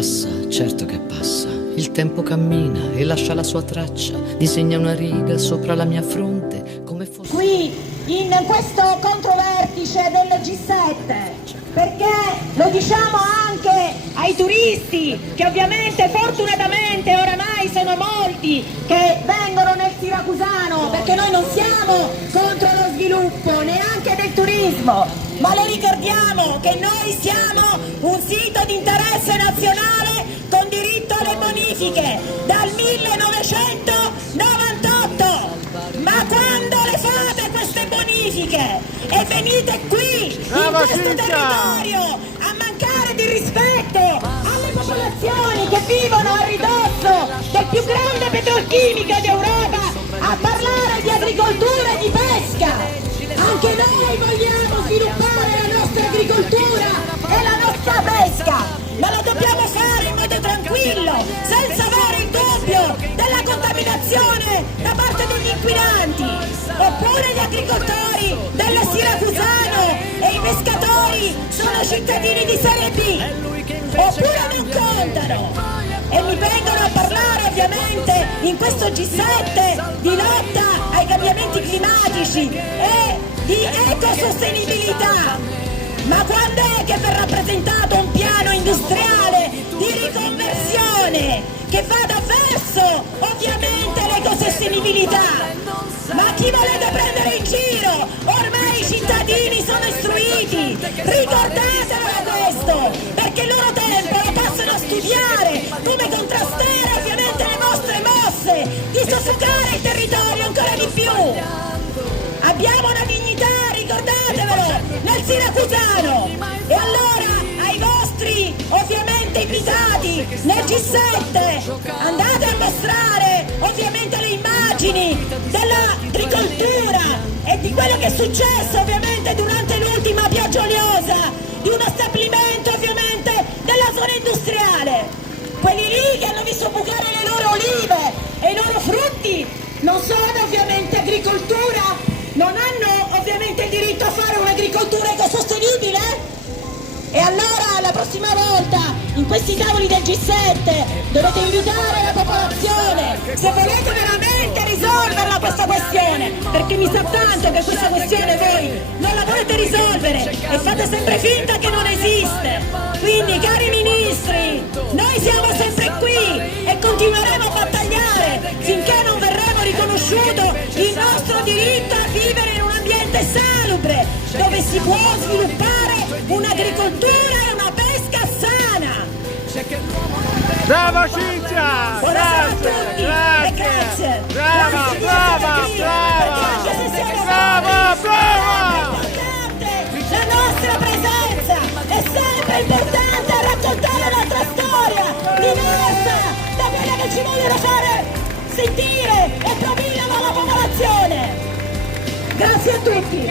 passa, certo che passa. Il tempo cammina e lascia la sua traccia, disegna una riga sopra la mia fronte come fosse... Qui in questo controvertice del G7, perché lo diciamo anche ai turisti che ovviamente fortunatamente oramai sono molti che vengono nel siracusano, perché noi non siamo contro lo sviluppo neanche del turismo, ma le ricordiamo che noi siamo un sito di interesse nazionale con diritto alle bonifiche dal 1998. Ma quando le fate queste bonifiche e venite qui in questo territorio a mancare di rispetto alle popolazioni che vivono a ridosso del più grande petrolchimico d'Europa, a parlare di agricoltura e di pesca? Anche noi vogliamo sviluppare la nostra agricoltura e la nostra pesca, ma lo dobbiamo fare in modo tranquillo, senza avere il dubbio della contaminazione da parte degli inquinanti. Oppure gli agricoltori del Siracusano e i pescatori sono cittadini di serie B, oppure non contano. E mi vengono a parlare ovviamente in questo G7 di lotta ai cambiamenti climatici e di ecosostenibilità. Ma quando è che verrà presentato un piano industriale di riconversione che vada verso ovviamente l'ecosostenibilità? Ma chi volete prendere in giro? Ormai i cittadini sono istruiti, ricordatevelo questo, perché il loro tempo lo passano a studiare come contrastare ovviamente le vostre mosse di soffocare il territorio ancora di più. Abbiamo una dignità, ricordatevelo, nel Siracusano. E allora ai vostri ovviamente invitati nel G7 andate a mostrare ovviamente le immagini dell'agricoltura e di quello che è successo ovviamente durante l'ultima pioggia oliosa di uno stabilimento ovviamente della zona industriale. Quelli lì che hanno visto bucare le loro olive e i loro frutti non sono ovviamente agricoltura, non hanno ovviamente il diritto a fare un'agricoltura ecosostenibile? E allora la prossima volta in questi tavoli del G7 dovete invitare la popolazione se volete veramente risolverla questa questione, perché mi sa tanto che questa questione voi non la volete risolvere e fate sempre finta che non esiste. Quindi cari ministri, noi siamo sempre qui e continueremo a battagliare finché non verremo riconosciuto il nostro diritto a vivere in un ambiente salubre dove si può sviluppare un'agricoltura e una pesca sana. Brava Cinzia! Buonasera a tutti! Grazie! Grazie! Brava, brava, brava! Brava, brava! È importante la nostra presenza! È sempre importante raccontare la nostra storia! Diversa da quella che ci vogliono fare sentire e propinano alla popolazione! Grazie a tutti!